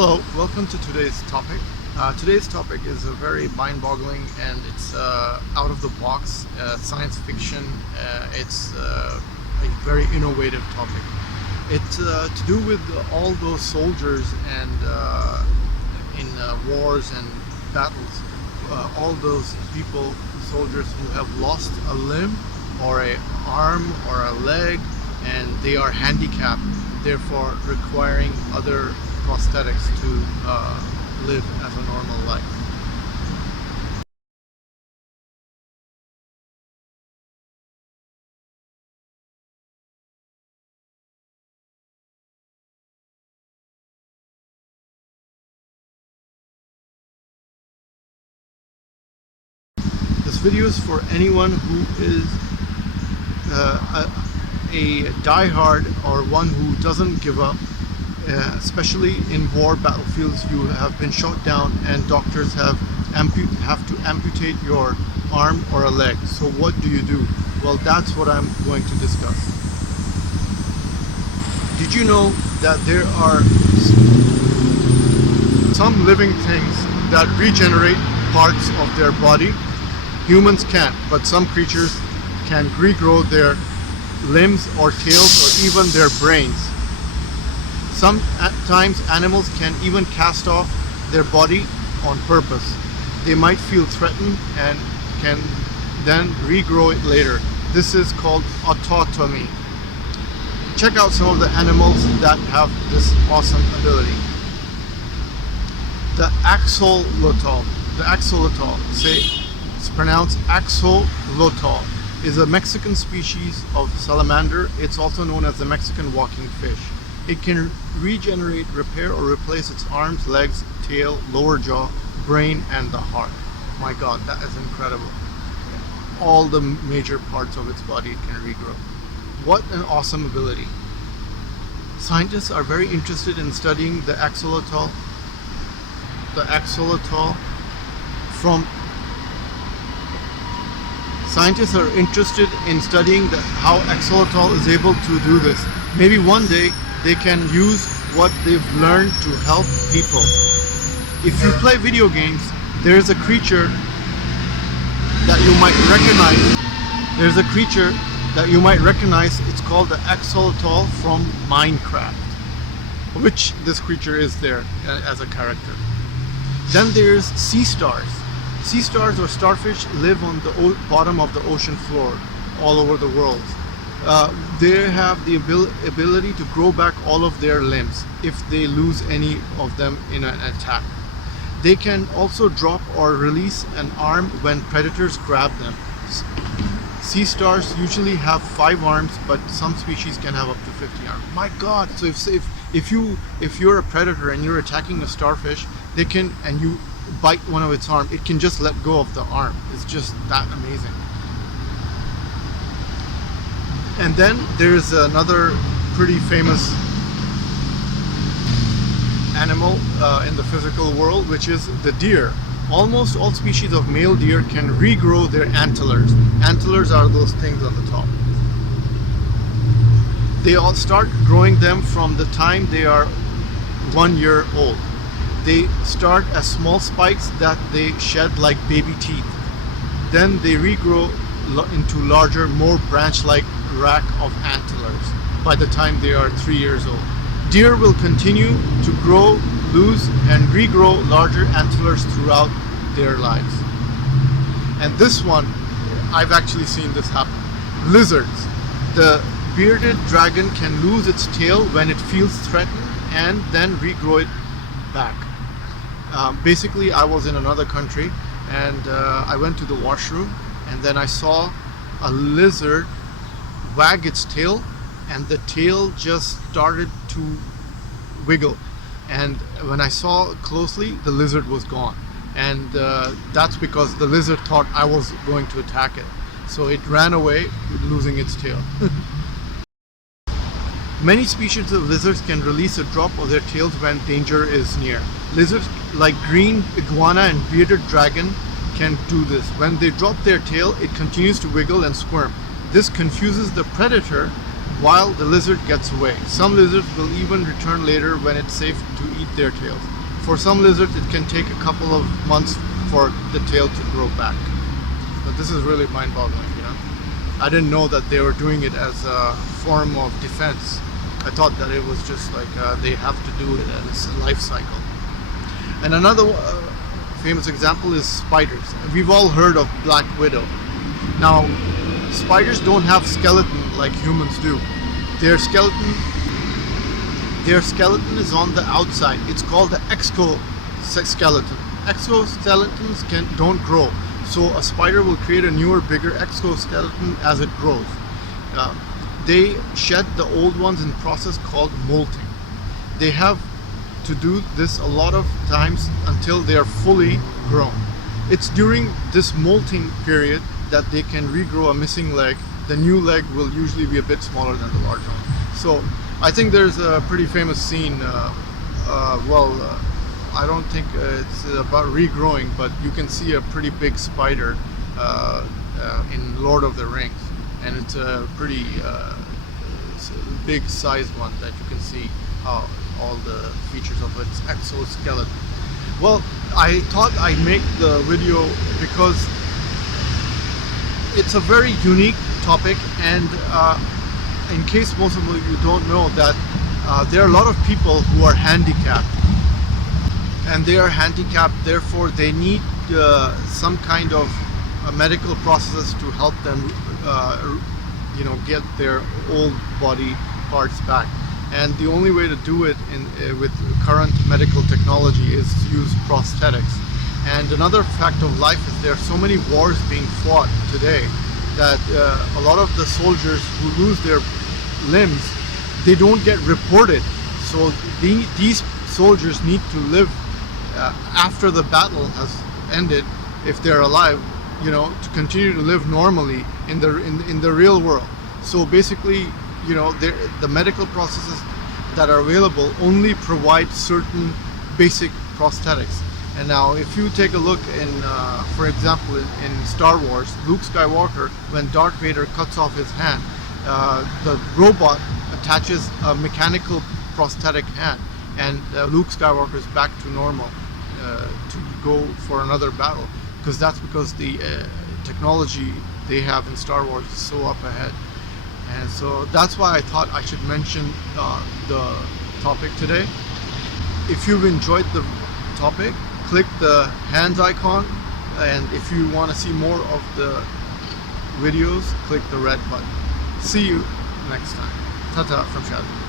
Hello, welcome to today's topic. Today's topic is a very mind-boggling and it's out of the box science fiction. It's a very innovative topic. It's to do with all those soldiers and in wars and battles, all those people, soldiers who have lost a limb or an arm or a leg, and they are handicapped, therefore requiring other prosthetics to live as a normal life. This video is for anyone who is a die-hard or one who doesn't give up. Especially in war battlefields, you have been shot down and doctors have to amputate your arm or a leg. So what do you do? Well, that's what I'm going to discuss. Did you know that there are some living things that regenerate parts of their body? Humans can't, but some creatures can regrow their limbs or tails or even their brains. Sometimes animals can even cast off their body on purpose. They might feel threatened and can then regrow it later. This is called autotomy. Check out some of the animals that have this awesome ability. The axolotl. It's pronounced axolotl, is a Mexican species of salamander. It's also known as the Mexican walking fish. It can regenerate, repair, or replace its arms, legs, tail, lower jaw, brain, and the heart. My God, that is incredible. All the major parts of its body it can regrow. What an awesome ability. Scientists are very interested in studying the axolotl Scientists are interested in studying how axolotl is able to do this. Maybe one day they can use what they've learned to help people. If you play video games, there's a creature that you might recognize. It's called the Axolotl from Minecraft, which this creature is there as a character. Then there's sea stars. Sea stars or starfish live on the bottom of the ocean floor all over the world. They have the ability to grow back all of their limbs if they lose any of them in an attack. They can also drop or release an arm when predators grab them. Sea stars usually have 5 arms, but some species can have up to 50 arms. My God! So if you're a predator and you're attacking a starfish, and you bite one of its arms, it can just let go of the arm. It's just that amazing. And then there's another pretty famous animal in the physical world, which is the deer. Almost all species of male deer can regrow their antlers. Antlers are those things on the top. They all start growing them from the time they are 1 year old. They start as small spikes that they shed like baby teeth. Then they regrow into larger, more branch-like rack of antlers by the time they are 3 years old. Deer will continue to grow, lose, and regrow larger antlers throughout their lives. And this one, I've actually seen this happen. Lizards. The bearded dragon can lose its tail when it feels threatened and then regrow it back. Basically, I was in another country and I went to the washroom, and then I saw a lizard wag its tail, and the tail just started to wiggle. And when I saw closely, the lizard was gone. And that's because the lizard thought I was going to attack it. So it ran away, losing its tail. Many species of lizards can release a drop of their tails when danger is near. Lizards like green iguana and bearded dragon can do this. When they drop their tail, it continues to wiggle and squirm. This confuses the predator, while the lizard gets away. Some lizards will even return later when it's safe to eat their tails. For some lizards, it can take a couple of months for the tail to grow back. But this is really mind-boggling, you know. I didn't know that they were doing it as a form of defense. I thought that it was just like they have to do it as a life cycle. And another famous example is spiders. We've all heard of black widow. Now, spiders don't have skeleton like humans do. Their skeleton is on the outside. It's called the exoskeleton. Exoskeletons don't grow, so a spider will create a newer, bigger exoskeleton as it grows. They shed the old ones in a process called molting. They have to do this a lot of times until they are fully grown. It's during this molting period that they can regrow a missing leg. The new leg will usually be a bit smaller than the large one. So I think there's a pretty famous scene, I don't think it's about regrowing, but you can see a pretty big spider in Lord of the Rings, and it's a pretty big sized one that you can see how all the features of its exoskeleton. Well, I thought I'd make the video because it's a very unique topic, and in case most of you don't know that there are a lot of people who are handicapped, and they are handicapped, therefore they need some kind of medical processes to help them get their old body parts back. And the only way to do it with current medical technology is to use prosthetics. And another fact of life is there are so many wars being fought today that a lot of the soldiers who lose their limbs, they don't get reported. So these soldiers need to live after the battle has ended, if they're alive, to continue to live normally in the real world. So basically, the medical processes that are available only provide certain basic prosthetics. And now, if you take a look in, for example, in Star Wars, Luke Skywalker, when Darth Vader cuts off his hand, the robot attaches a mechanical prosthetic hand, and Luke Skywalker is back to normal to go for another battle, because the technology they have in Star Wars is so up ahead. And so that's why I thought I should mention the topic today. If you've enjoyed the topic, click the hands icon, and if you want to see more of the videos, click the red button. See you next time. Ta-ta from Shadi.